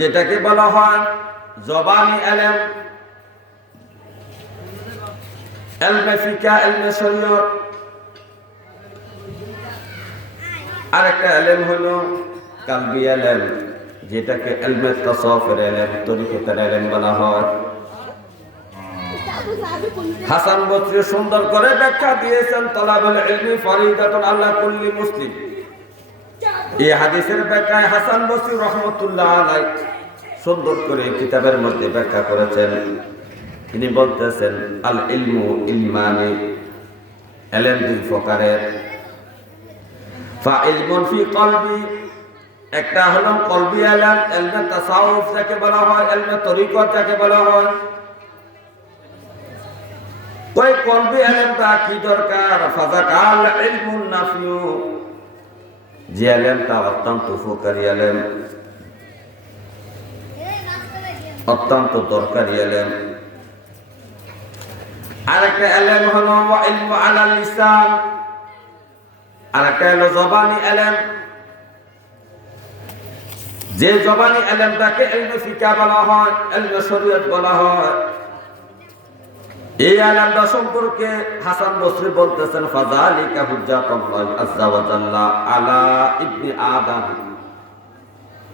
যেটাকে বলা হয় জবানি এলেম। এলমে ফিকা শরীয়ত। আরেকটা এলেম হলো কালবি এলেম, যেটাকে এলমে তসফের এলেম এলেম বলা হয়। হাসান বসরি সুন্দর করে ব্যাখ্যা দিয়েছেন তলাবুল ইলমি ফরিদাতুন আল্লাহ কুল্লি মুসলিম। এই হাদিসের ব্যাখ্যায় হাসান বসরি রহমতুল্লাহ আলাই সুন্দর করে কিতাবের মধ্যে ব্যাখ্যা করেছেন। তিনি বলতেছেন, আল ইলমু ইলমানি এলেম দুই প্রকারের। ফা ইলমুন ফি কলবি, একটা হলো কলবি এলেম এলমে তাসাউফ যাকে বলা হয়, এলমে তরিকত যাকে বলা হয়। ওই কলবি এলেমটা কি দরকার? ফাজাকাল ইলমুন নাফিউ। যে এলেমটা অত্যন্ত উপকারী এলেম অত্যন্ত দরকারি এলেম আরেকটা এলেম হলো ইলমু আলাল লিসান। আরেকটা হলো জবানি এলেম যে জবানি এলেমটাকে এলমে ফিকা বলা হয় এলমে শরীয়ত বলা হয়। এই আলামটা সম্পর্কে হাসান বসরি বলতেছেন ফাজালিকা হুজ্জাতুল্লাহ আজ্জা ওয়া জাল্লা আলা ইবনি আদম।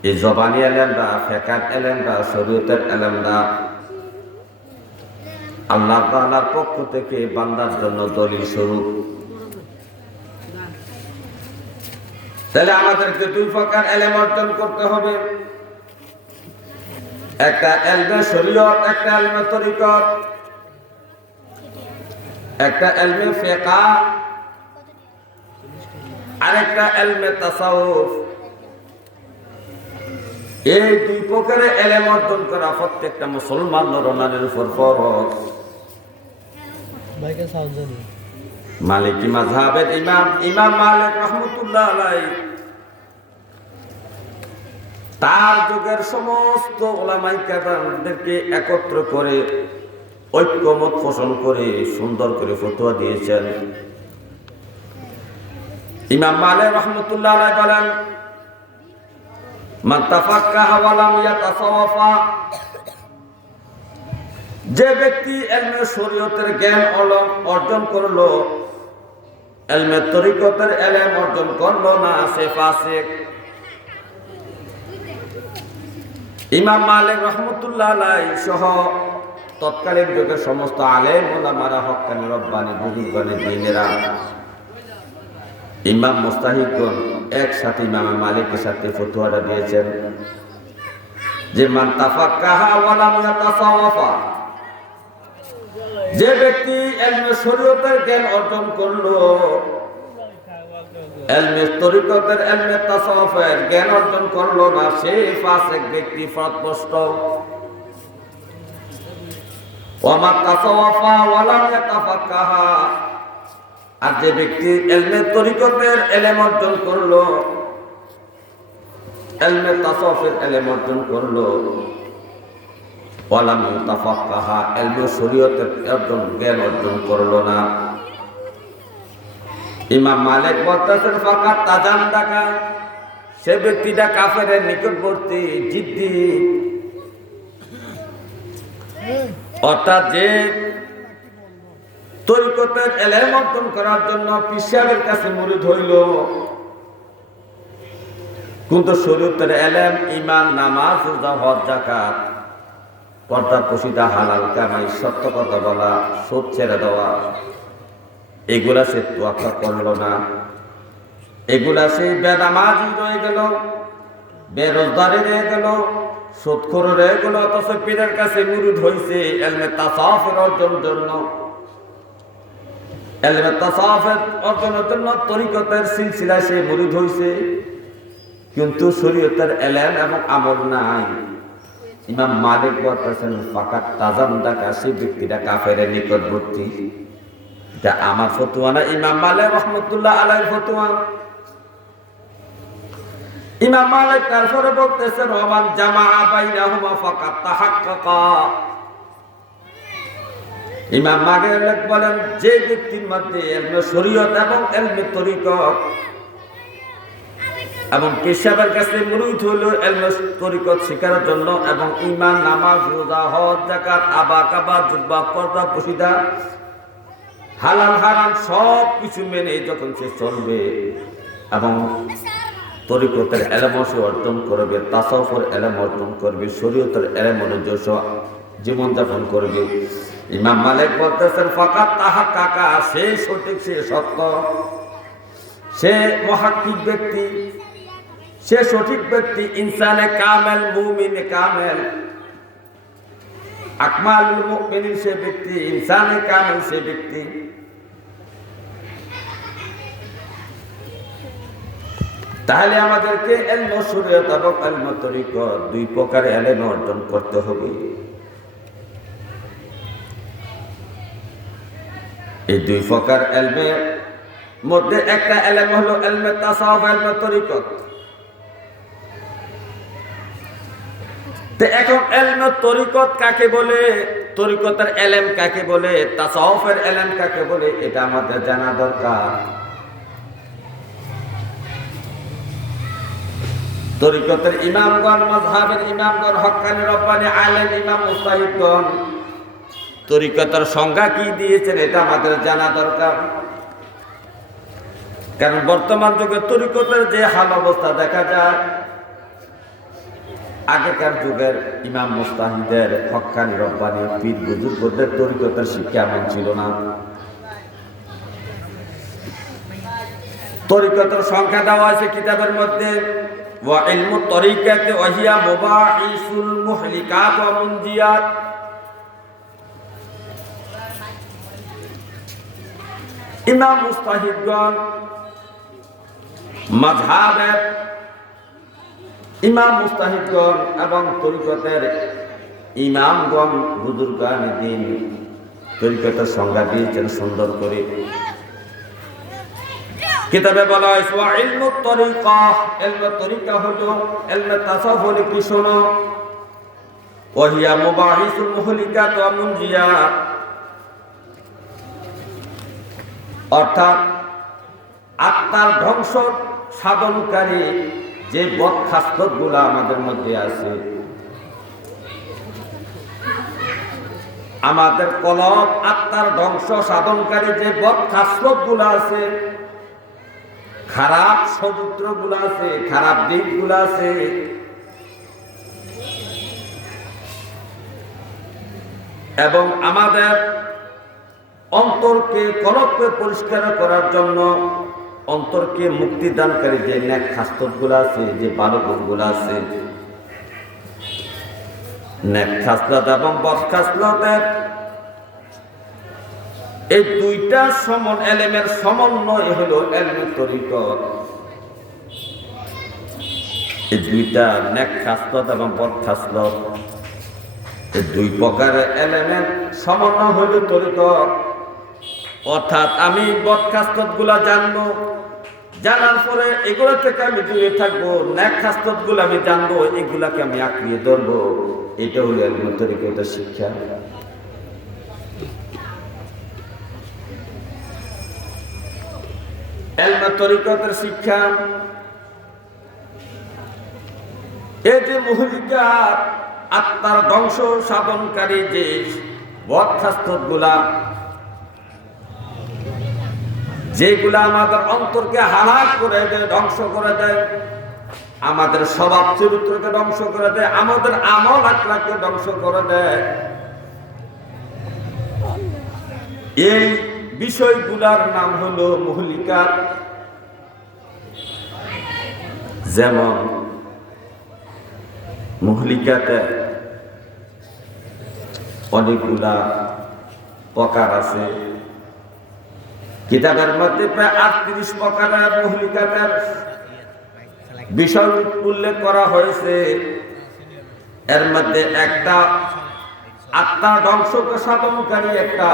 এই জবানি এলেমটা ফেকার এলেমটা শরীয়তের এলেমটা আল্লাহ তাআলার পক্ষ থেকে বান্দার জন্য দলিল স্বরূপ। তাহলে আমাদেরকে দুই প্রকার এলেম অর্জন করতে হবে। একটা এলমে শরীয়ত, একটা এলমে তরিকত। একটা এলমে ফেকা আরেকটা এলমে তাসাউফ। এই দুই প্রকারে এলেম অর্জন করা প্রত্যেকটা মুসলমান নরনারীর উপর ফরজ। মালিকি মাযহাবের ইমাম ইমাম মালিক রহমতুল্লাহ আলাই তার যুগের সমস্ত ওলামাই কাদারদেরকে একত্র করে ঐক্যমত পোষণ করে সুন্দর করে ফতোয়া দিয়েছেন। ইমাম মালিক রহমতুল্লাহ আলাই বলেন যে ব্যক্তি এলমে শরীয়তের জ্ঞান অর্জন করল, এলমে তরিকতের এলেম অর্জন করল না, সে ফাসিক। ইমাম মালিক রহমতুল্লাহ আলাই সহ তৎকালীন যুগের সমস্ত আলেম ওলামারা হক্কানি রব্বানি বুজুর্গানি দিনেরা। ইমাম মুস্তাহিদগণ একসাথে ইমাম মালিকের সাথে ফতুয়াটা দিয়েছেন যে, মান তাফাক্কাহা ওয়া লাম ইয়াতাসাওয়াফা যে ব্যক্তি এলমে শরীয়তের জ্ঞান অর্জন করল, এলমে তরিকতের এলমে তাসাউফের জ্ঞান অর্জন করল না, সে ফাসিক ব্যক্তি ফাতপষ্ট ওয়ামা তাসাওয়াফা ওয়া লাম ইয়াতাফাক্কাহা। আর যে ব্যক্তি এলমে তরিকতের এলেম অর্জন করল, এলমে তাসাউফের এলেম অর্জন করল ওয়ালাম তাফাক্কাহা এলমে শরীয়তের অর্জন জ্ঞান অর্জন করল না। ইমাম মালিক বলতেছেন ফাঁকা তাজান টাকা সে ব্যক্তিটা কাফের নিকটবর্তী জিদ্দি অর্থাৎ যে তরিকতের এলেম অর্জন করার জন্য পিসাবের কাছে মরিদ হইল। কিন্তু শরীয়তের এলেম ইমান নামাজ হজ জাকাত পর্দা পশিদা হালাল কামাই, সত্য কথা বলা, সুদ ছেড়ে দেওয়া, এগুলা সে তোয়াক্কা করল না। এগুলা সে বেনামাজি রয়ে গেল, বেরোজগারি রয়ে গেল সুৎখর রয়ে গেল অথচ পীরের কাছে মুরুদ হয়েছে এলমে তাসাফের অর্জন জন্য। এলমে তাসাফের অর্জনের জন্য তরিকতের সিলসিলায় সে মুরুদ হয়েছে কিন্তু শরীয়তের এলেম এবং আমল নাই। ইমাম মালিক বলতেছেন ফাঁকা তাজান ডাকা সেই ব্যক্তিটা কাফের নিকটবর্তী। এটা আমার ফতুয়া না, ইমাম মালিক রহমতুল্লাহ আলাই ফতুয়া। ইমাম মালিক তারপরে বলতেছেন রহমান জামা বাইনাহুমা ফাকাত তাহাক্কাকা। ইমাম মালিক বলেন, যে ব্যক্তির মধ্যে এলমে শরীয়ত এবং এলমে তরিকত এবং পেশাবের কাছে মুরিদ হইল এলমেস তরিকত শেখার জন্য এবং ইমান নামাজ, রোজা, হজ জাকাত আবা কাবা জুব্বা, পর্দা, পশিদা, হালাল, হারাম সব কিছু মেনে যখন সে চলবে এবং তরিকতের এলেম সে অর্জন করবে, তাসাউফের এলেম অর্জন করবে, শরীয়তের এলেম অনুযায়ী সে জীবনযাপন করবে। ইমাম মালিক বলতেছেন ফাঁকা তাহা কাকা, সে সঠিক, সে সত্য। সে মহাকিক ব্যক্তি, সে সঠিক ব্যক্তি, ইনসানে কামেল, মুমিনে কামেল। আকমালুল মুমিনিন সে ব্যক্তি, ইনসানে কামেল সে ব্যক্তি। তাহলে আমাদেরকে এলম শরীয়ত এবং এলম তরিকত দুই প্রকার এলেম অর্জন করতে হবে। এই দুই প্রকার এলমের মধ্যে একটা এলেম হলো এলমে তাসাউফ, এলমে তরিকত এখন এলমে তরিকত কাকে বলে? তরিকতের এলেম কাকে বলে? তাসাউফের এলেম কাকে বলে? এটা আমাদের জানা দরকার। তরিকতের ইমামগণ মজহাবের ইমামগণ হক্কানি রব্বানি আলেম ইমাম মুস্তাহিদগণ তরিকতের সংজ্ঞা কি দিয়েছেন এটা আমাদের জানা দরকার। কারণ বর্তমান যুগে তরিকতের যে হাল অবস্থা দেখা যায়, আগেকার যুগের ইমাম মুস্তাহিদের, হকানি রব্বানি, পীর বুজুর্গদের তরিকতের শিক্ষা এমন ছিল না। তরিকতের সংখ্যা দেওয়া আছে কিতাবের মধ্যে। وعلم الطريقة وهي مباحث المهلكات ومنجيات ইমাম মুস্তাহিদগণ মাঝহাবের ইমাম মুস্তাহিদগণ এবং তরিকতের ইমামগণ বুজুর্গান দিন তরিকতের সংজ্ঞা দিয়েছেন সুন্দর করে কিতাবে বলা হয়েছে, ওয়া ইলমু তরিকা ইলমু তরিকা হলো ইলমু তাসাউফ হলো কি শোনো। ওহিয়া মুবাহিসুল মুহলিকাত ওয়া মুনজিয়াত অর্থাৎ আত্মার ধ্বংস সাধনকারী যে গুলা আমাদের মধ্যে আছে। আমাদের কলম আত্মার ধ্বংস সাধনকারী যে বদখাস্ততগুলা আছে খারাপ চরিত্রগুলো আছে, খারাপ দিকগুলো আছে। এবং আমাদের অন্তরকে কলককে পরিষ্কার করার জন্য অন্তরকে মুক্তি দানকারী যে ন্যাক খাস্ততগুলো আছে, যে ভালো গুণগুলো আছে ন্যাক খাসলত এবং বদ খাসলতের এই দুইটা সমন এলেমের সমন্বয় হলো এলমে তরিকত এই দুইটা নেক এবং বদ খাসলত এই দুই প্রকার এলেমের সমন্বয় হইল তরিকত অর্থাৎ আমি বদগুলা জানব, জানার পরে এগুলো থেকে আমি দূরে থাকব ন্যাকগুলো আমি জানব, এগুলাকে আমি আঁকড়িয়ে ধরবো। এটা হলো এলমে তরিকতের শিক্ষা। এলমে তরিকতের শিক্ষা। এই যে মহিলিকার আত্মার ধ্বংস সাধনকারী যে বদখাস্ততগুলা যেগুলা আমাদের অন্তরকে হালাক করে দেয়, ধ্বংস করে দেয়, আমাদের স্বভাব চরিত্রকে ধ্বংস করে দেয়, আমাদের আমল আখলাকে ধ্বংস করে দেয়। এই বিষয়গুলার নাম হলো মহলিকা যেমন মহলিকাতে অনেকগুলা প্রকার আছে। কিতাবের মধ্যে প্রায় আটত্রিশ প্রকারের মহলিকাতের বিষয় উল্লেখ করা হয়েছে। এর মধ্যে একটা আত্মা ধ্বংসকে সাধনকারী একটা